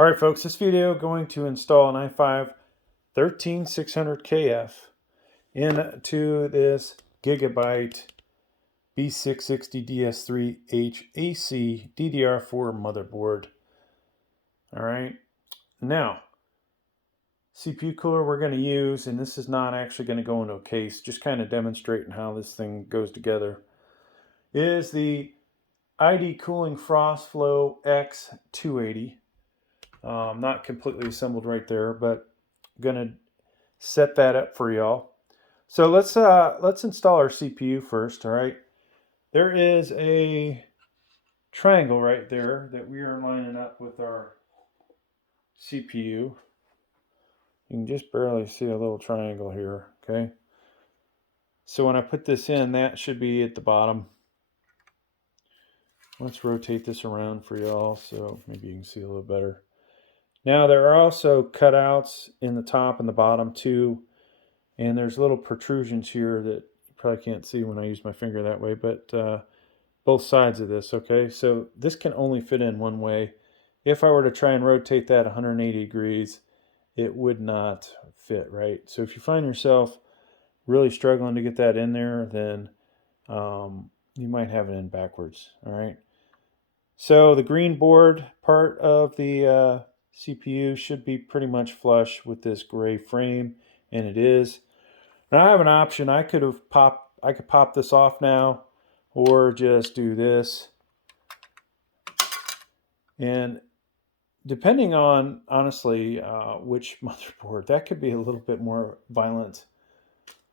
All right, folks, this video going to install an i5-13600kf into this Gigabyte B660 DS3H AC DDR4 motherboard. All right, now CPU cooler we're going to use, and this is not actually going to go into a case, just kind of demonstrating how this thing goes together, is the ID Cooling FrostFlow X280. Not completely assembled right there, but I'm gonna set that up for y'all. So let's install our CPU first. All right, there is a triangle right there that we are lining up with our CPU. You can just barely see a little triangle here. Okay, so when I put this in, that should be at the bottom. Let's rotate this around for y'all so maybe you can see a little better. Now there are also cutouts in the top and the bottom too, and there's little protrusions here that you probably can't see when I use my finger that way, but both sides of this, okay? So this can only fit in one way. If I were to try and rotate that 180 degrees, it would not fit, right? So if you find yourself really struggling to get that in there, then you might have it in backwards, all right? So the green board part of the CPU should be pretty much flush with this gray frame, and it is. Now I have an option. I could pop this off now, or just do this. And depending on, honestly, which motherboard, that could be a little bit more violent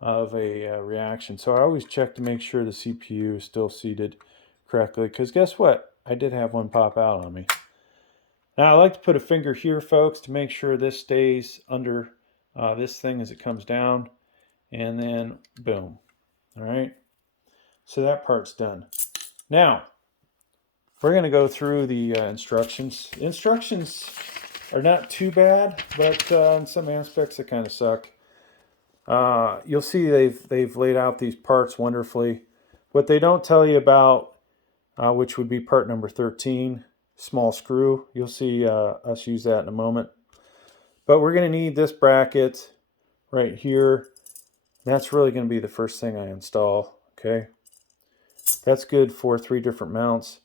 of a reaction. So I always check to make sure the CPU is still seated correctly, because guess what? I did have one pop out on me. Now I like to put a finger here, folks, to make sure this stays under this thing as it comes down, and then boom. All right, so that part's done. Now we're going to go through the instructions. The instructions are not too bad, but in some aspects they kind of suck. You'll see they've laid out these parts wonderfully. What they don't tell you about, which would be part number 13, small screw. You'll see us use that in a moment. But we're going to need this bracket right here. That's really going to be the first thing I install, okay? That's good for 3 different mounts.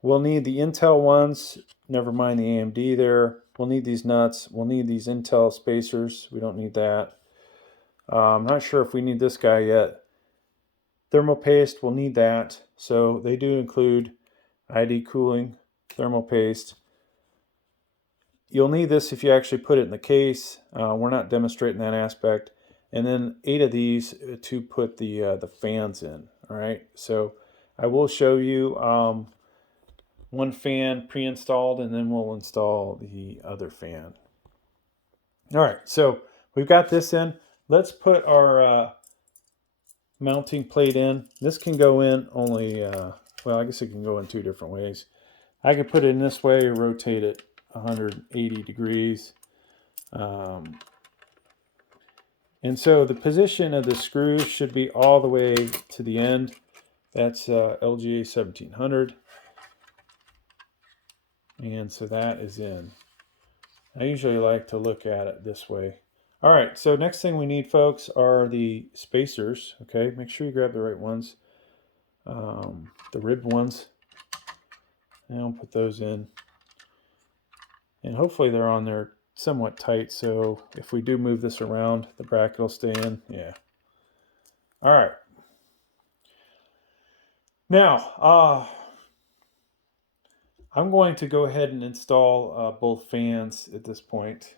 We'll need the Intel ones, never mind the AMD there. We'll need these nuts. We'll need these Intel spacers. We don't need that. I'm not sure if we need this guy yet. Thermal paste, we'll need that. So they do include ID cooling, thermal paste. You'll need this if you actually put it in the case. We're not demonstrating that aspect. And then 8 of these to put the fans in. All right, so I will show you one fan pre-installed, and then we'll install the other fan. All right, so we've got this in. Let's put our mounting plate in. This can go in only, well, I guess it can go in 2 different ways. I could put it in this way or rotate it 180 degrees. And so the position of the screws should be all the way to the end. That's LGA 1700. And so that is in. I usually like to look at it this way. All right, so next thing we need, folks, are the spacers. Okay, make sure you grab the right ones, the ribbed ones. And I'll put those in. And hopefully they're on there somewhat tight, so if we do move this around, the bracket will stay in. Yeah. All right. Now, I'm going to go ahead and install both fans at this point,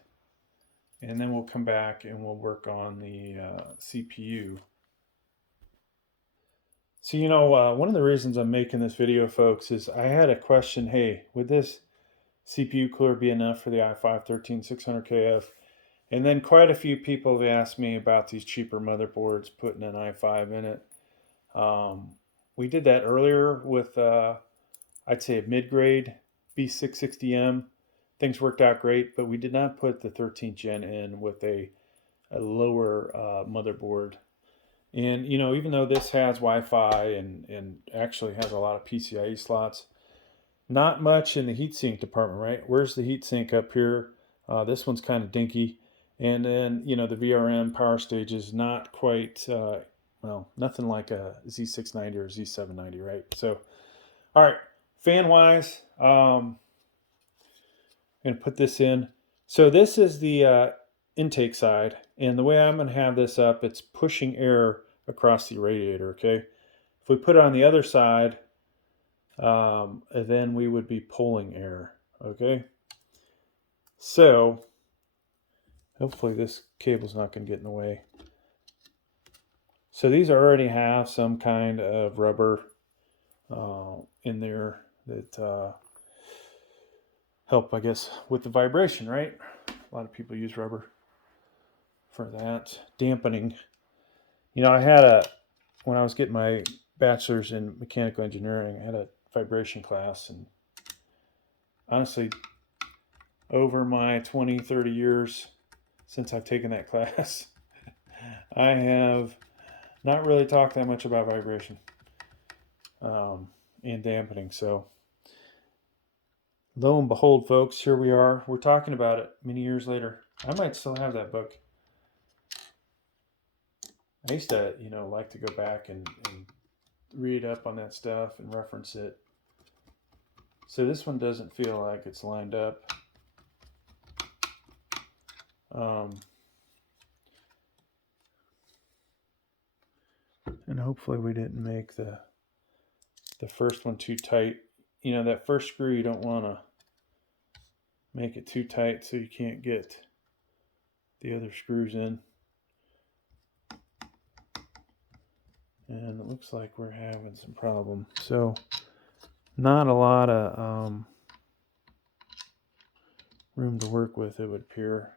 and then we'll come back and we'll work on the CPU. So, you know, one of the reasons I'm making this video, folks, is I had a question, hey, would this CPU cooler be enough for the i5-13600kf? And then quite a few people have asked me about these cheaper motherboards, putting an i5 in it. We did that earlier with, I'd say, a mid-grade B660M. Things worked out great, but we did not put the 13th gen in with a lower motherboard. And, you know, even though this has Wi-Fi and actually has a lot of PCIe slots, Not much in the heatsink department, right? Where's the heatsink up here? This one's kind of dinky. And then, you know, the VRM power stage is not quite, well, nothing like a Z690 or Z790, right? So, all right, fan-wise, I'm going to put this in. So this is the intake side. And the way I'm going to have this up, it's pushing air across the radiator, okay? If we put it on the other side, then we would be pulling air, okay? So hopefully this cable's not going to get in the way. So these already have some kind of rubber in there that help, I guess, with the vibration, right? A lot of people use rubber for that, dampening. You know, when I was getting my bachelor's in mechanical engineering, I had a vibration class, and honestly, over my 20, 30 years since I've taken that class, I have not really talked that much about vibration and dampening. So lo and behold, folks, here we are. We're talking about it many years later. I might still have that book. I used to, you know, like to go back and read up on that stuff and reference it. So this one doesn't feel like it's lined up. And hopefully we didn't make the first one too tight. You know, that first screw, you don't want to make it too tight so you can't get the other screws in. And it looks like we're having some problem. So not a lot of room to work with, it would appear.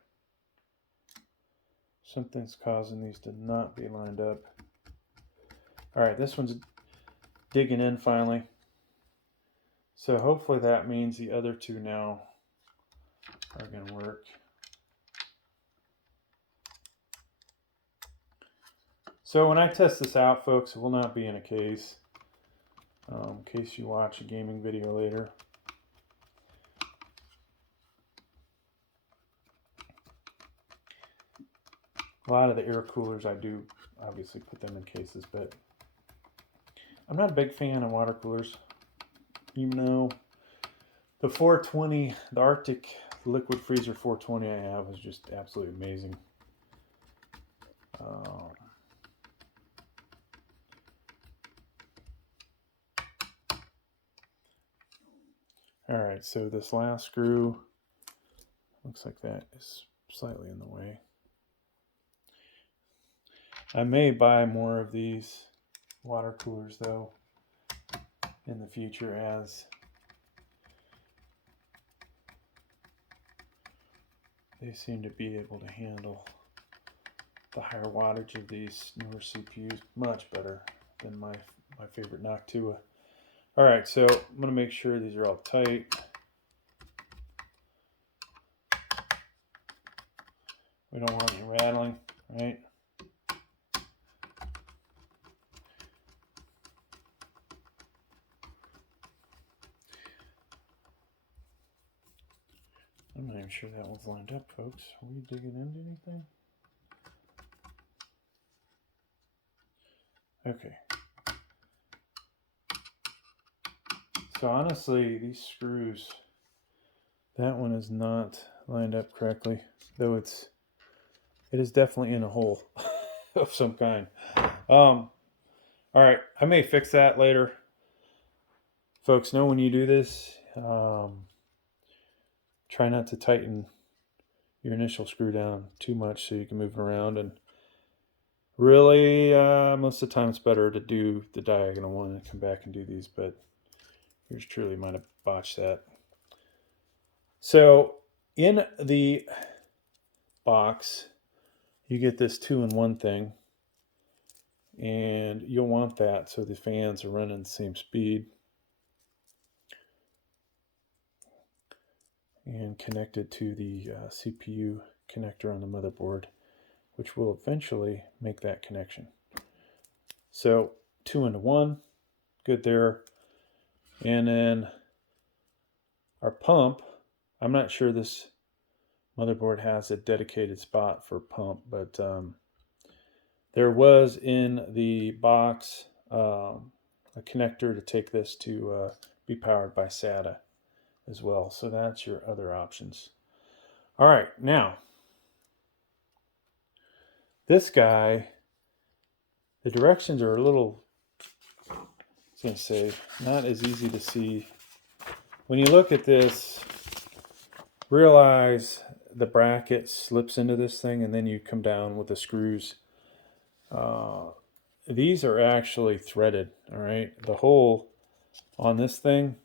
Something's causing these to not be lined up. All right, this one's digging in finally. So hopefully that means the other two now are going to work. So when I test this out, folks, it will not be in a case. In case you watch a gaming video later. A lot of the air coolers, I do obviously put them in cases, but I'm not a big fan of water coolers. Even though the 420, the Arctic liquid freezer 420 I have is just absolutely amazing. All right, so this last screw looks like that is slightly in the way. I may buy more of these water coolers though in the future, as they seem to be able to handle the higher wattage of these newer CPUs much better than my favorite Noctua. All right, so I'm going to make sure these are all tight. We don't want any rattling, right? I'm not even sure that one's lined up, folks. Are we digging into anything? Okay. So honestly, these screws, that one is not lined up correctly, though it is definitely in a hole of some kind. All right, I may fix that later. Folks, know when you do this, try not to tighten your initial screw down too much so you can move it around. And really, most of the time it's better to do the diagonal one and come back and do these, but yours truly might have botched that. So in the box, you get this 2-in-1 thing, and you'll want that so the fans are running the same speed and connected to the CPU connector on the motherboard, which will eventually make that connection. So 2-in-1, good there. And then our pump, I'm not sure this motherboard has a dedicated spot for pump, but there was in the box a connector to take this to be powered by SATA as well. So that's your other options. All right, now this guy, the directions are a little, I was going to say, not as easy to see. When you look at this, realize the bracket slips into this thing and then you come down with the screws. These are actually threaded, all right? The hole on this thing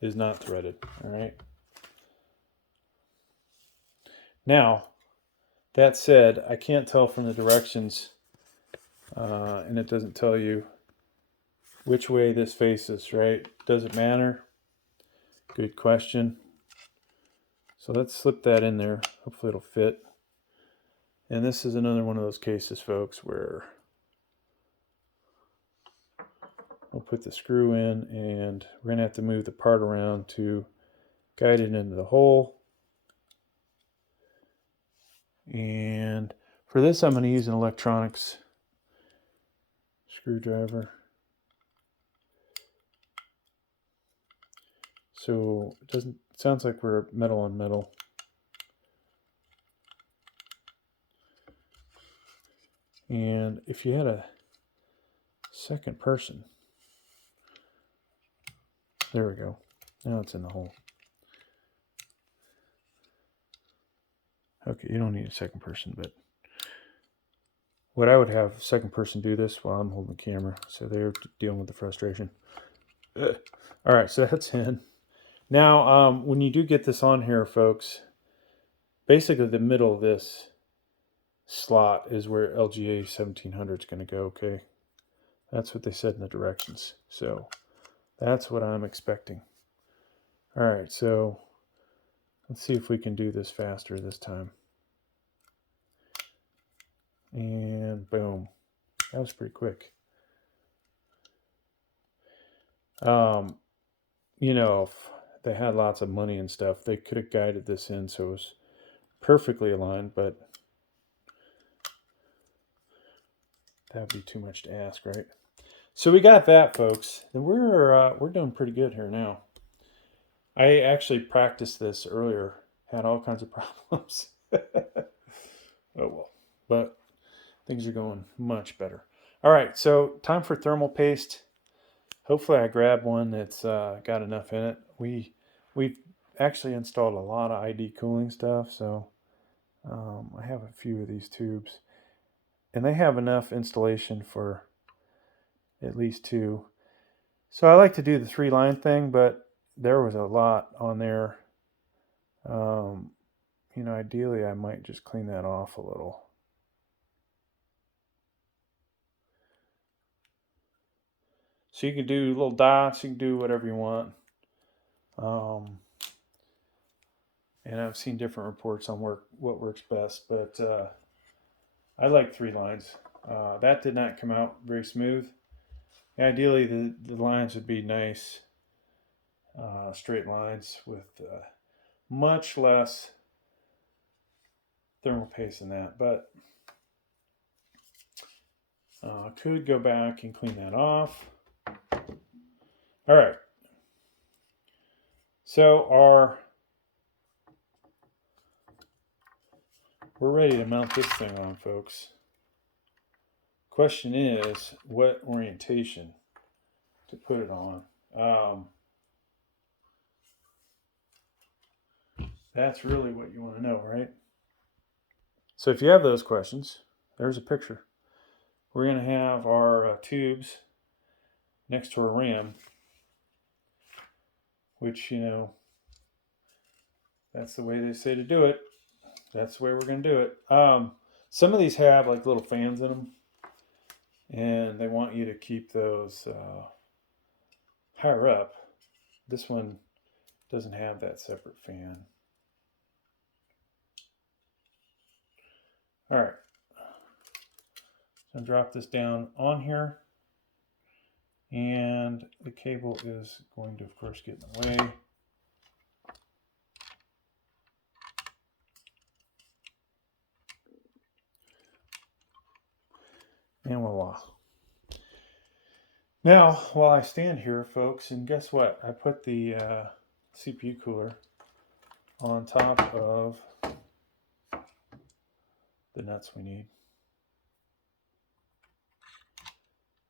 is not threaded, all right? Now, that said, I can't tell from the directions, and it doesn't tell you which way this faces, right? Does it matter? Good question. So let's slip that in there. Hopefully it'll fit. And this is another one of those cases, folks, where we'll put the screw in and we're going to have to move the part around to guide it into the hole. And for this, I'm going to use an electronics screwdriver. So it doesn't, sounds like we're metal on metal. And if you had a second person, there we go. Now it's in the hole. Okay, you don't need a second person, but what I would have a second person do this while I'm holding the camera, so they're dealing with the frustration. All right, so that's in. Now, when you do get this on here, folks, basically the middle of this slot is where LGA 1700 is going to go, okay? That's what they said in the directions. So that's what I'm expecting. All right, so let's see if we can do this faster this time. And boom, that was pretty quick. You know, if they had lots of money and stuff, they could have guided this in so it was perfectly aligned, but that would be too much to ask, right? So we got that, folks. And we're doing pretty good here now. I actually practiced this earlier, had all kinds of problems. Oh well, but things are going much better. All right, so time for thermal paste. Hopefully I grabbed one that's got enough in it. We've actually installed a lot of ID cooling stuff, so I have a few of these tubes. And they have enough installation for at least 2. So I like to do the 3-line thing, but there was a lot on there. You know, ideally I might just clean that off a little. So you can do little dots, you can do whatever you want. And I've seen different reports on what works best, but I like 3 lines. That did not come out very smooth. Ideally, the lines would be nice, straight lines with much less thermal paste than that, but could go back and clean that off. All right. So we're ready to mount this thing on, folks. Question is, what orientation to put it on? That's really what you want to know, right? So if you have those questions, there's a picture. We're going to have our tubes next to our RAM, which, you know, that's the way they say to do it. That's the way we're going to do it. Some of these have like little fans in them, and they want you to keep those higher up. This one doesn't have that separate fan. All right. So drop this down on here, and the cable is going to, of course, get in the way. And voila. Now, while I stand here, folks, and guess what? I put the CPU cooler on top of the nuts we need.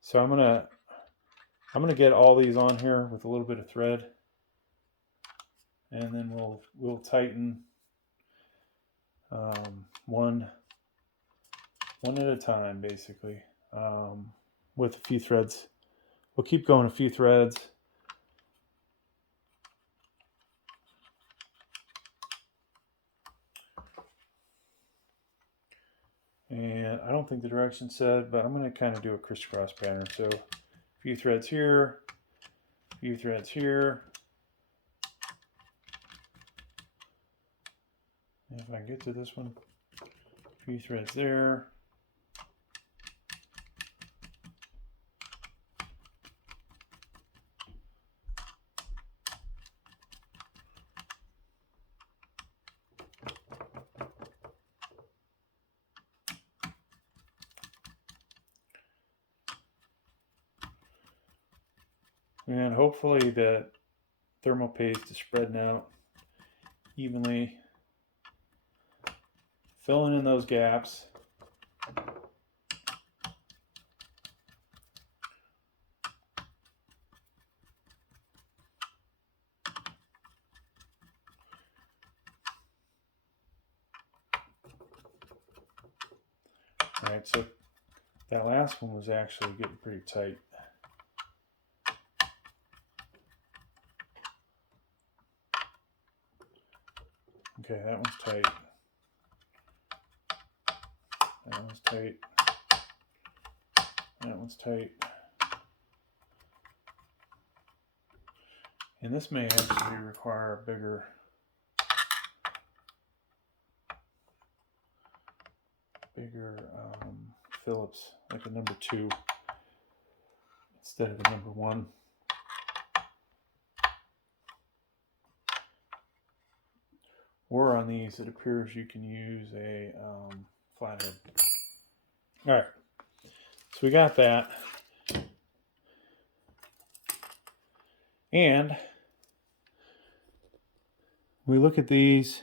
So I'm gonna get all these on here with a little bit of thread, and then we'll tighten one at a time, basically, with a few threads. We'll keep going a few threads. And I don't think the direction said, but I'm going to kind of do a crisscross pattern. So a few threads here, a few threads here. And if I can get to this one, a few threads there. And hopefully the thermal paste is spreading out evenly, filling in those gaps. All right, so that last one was actually getting pretty tight. Okay, that one's tight. That one's tight. That one's tight. And this may actually require a bigger Phillips, like a number 2 instead of a number 1. Or on these, it appears you can use a flathead. All right, so we got that. And we look at these.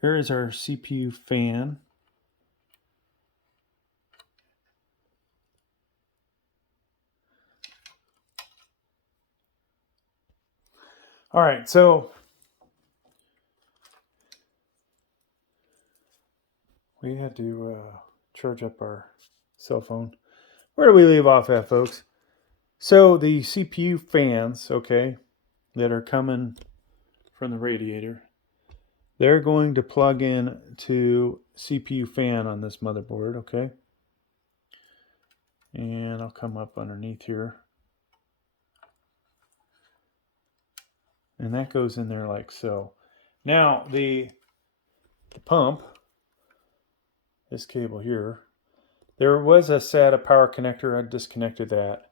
Here is our CPU fan. All right, so we had to charge up our cell phone. Where do we leave off at, folks? So the CPU fans, okay, that are coming from the radiator, they're going to plug in to CPU fan on this motherboard, okay? And I'll come up underneath here. And that goes in there like so. Now the pump, this cable here, there was a SATA power connector. I disconnected that.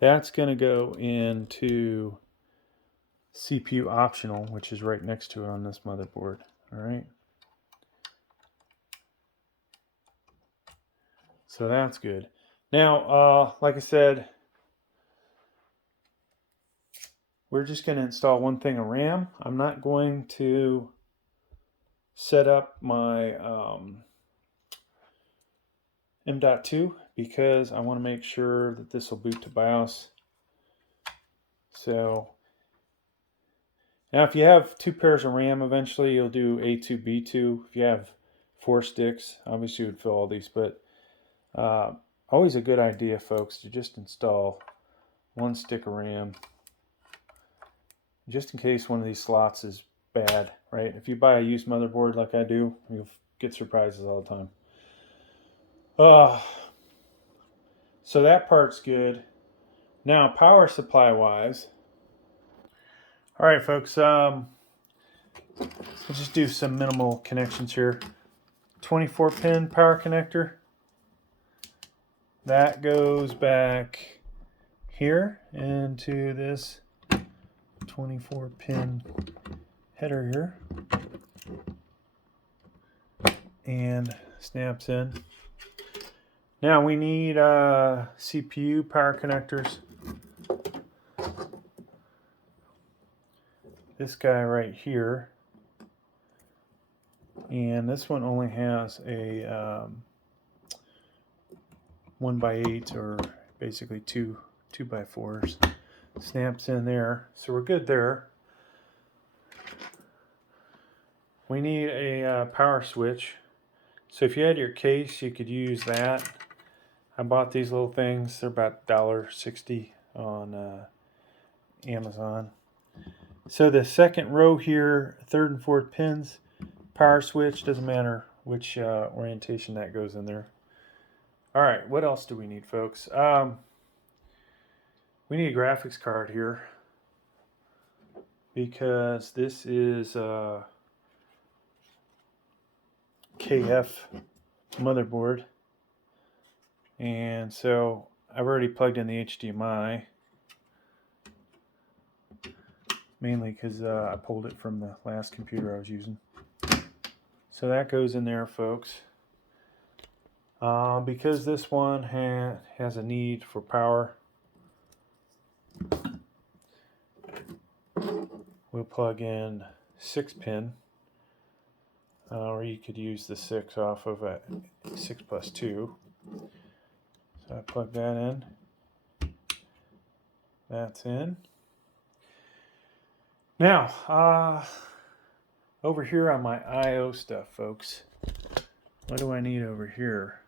That's going to go into CPU optional, which is right next to it on this motherboard. All right. So that's good. Now, like I said, we're just going to install one thing of RAM. I'm not going to set up my M.2 because I want to make sure that this will boot to BIOS. So now if you have 2 pairs of RAM, eventually you'll do A2, B2. If you have 4 sticks, obviously you would fill all these, but always a good idea, folks, to just install 1 stick of RAM, just in case one of these slots is bad, right? If you buy a used motherboard like I do, you'll get surprises all the time. So that part's good. Now, power supply wise, all right, folks, we'll just do some minimal connections here. 24 pin power connector. That goes back here into this 24 pin header here and snaps in. Now we need CPU power connectors. This guy right here, and this one only has a 1x8 or basically two 2x4s. Snaps in there, so we're good there. We need a power switch. So if you had your case, you could use that. I bought these little things. They're about $1.60 on Amazon. So the second row here, third and fourth pins, power switch, doesn't matter which orientation that goes in there. All right, what else do we need, folks? We need a graphics card here because this is a KF motherboard. And so I've already plugged in the HDMI, mainly because I pulled it from the last computer I was using. So that goes in there, folks. Because this one has a need for power, we'll plug in 6-pin, or you could use the 6 off of a 6+2. So I plug that in. That's in. Now, over here on my I/O stuff, folks, what do I need over here?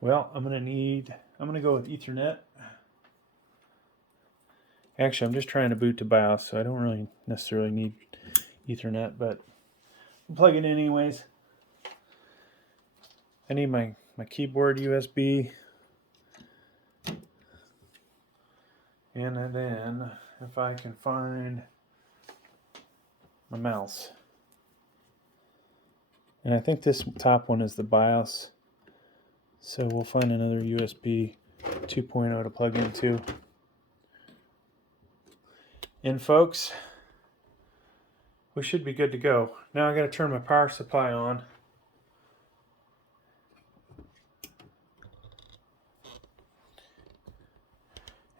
Well, I'm going to go with Ethernet. Actually, I'm just trying to boot to BIOS, so I don't really necessarily need Ethernet, but I'll plug it in anyways. I need my keyboard USB. And then, if I can find my mouse. And I think this top one is the BIOS. So we'll find another USB 2.0 to plug into. And folks, we should be good to go. Now I got to turn my power supply on.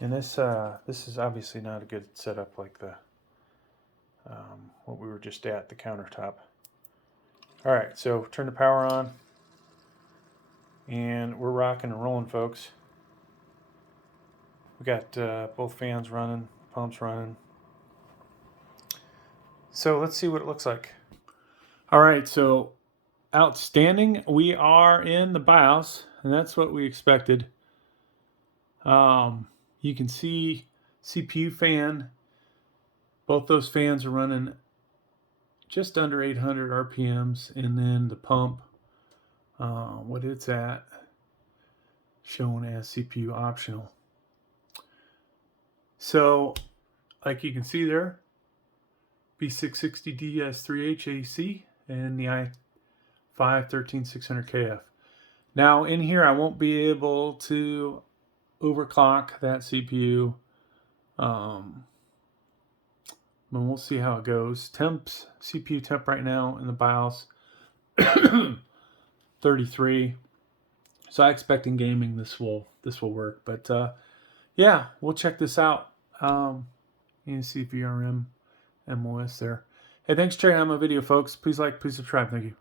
And this is obviously not a good setup like the what we were just at, the countertop. All right, so turn the power on, and we're rocking and rolling, folks. We got both fans running, pumps running. So let's see what it looks like. All right, so outstanding. We are in the BIOS, and that's what we expected. You can see CPU fan. Both those fans are running just under 800 RPMs, and then the pump, what it's at, shown as CPU optional. So, like you can see there, B660 DS3H AC and the I5-13600kf. Now in here I won't be able to overclock that CPU. But we'll see how it goes. CPU temp right now in the BIOS 33. So I expect in gaming this will work. But yeah, we'll check this out. You can see VRM MOS there. Hey, thanks for checking out my video, folks. Please like, please subscribe. Thank you.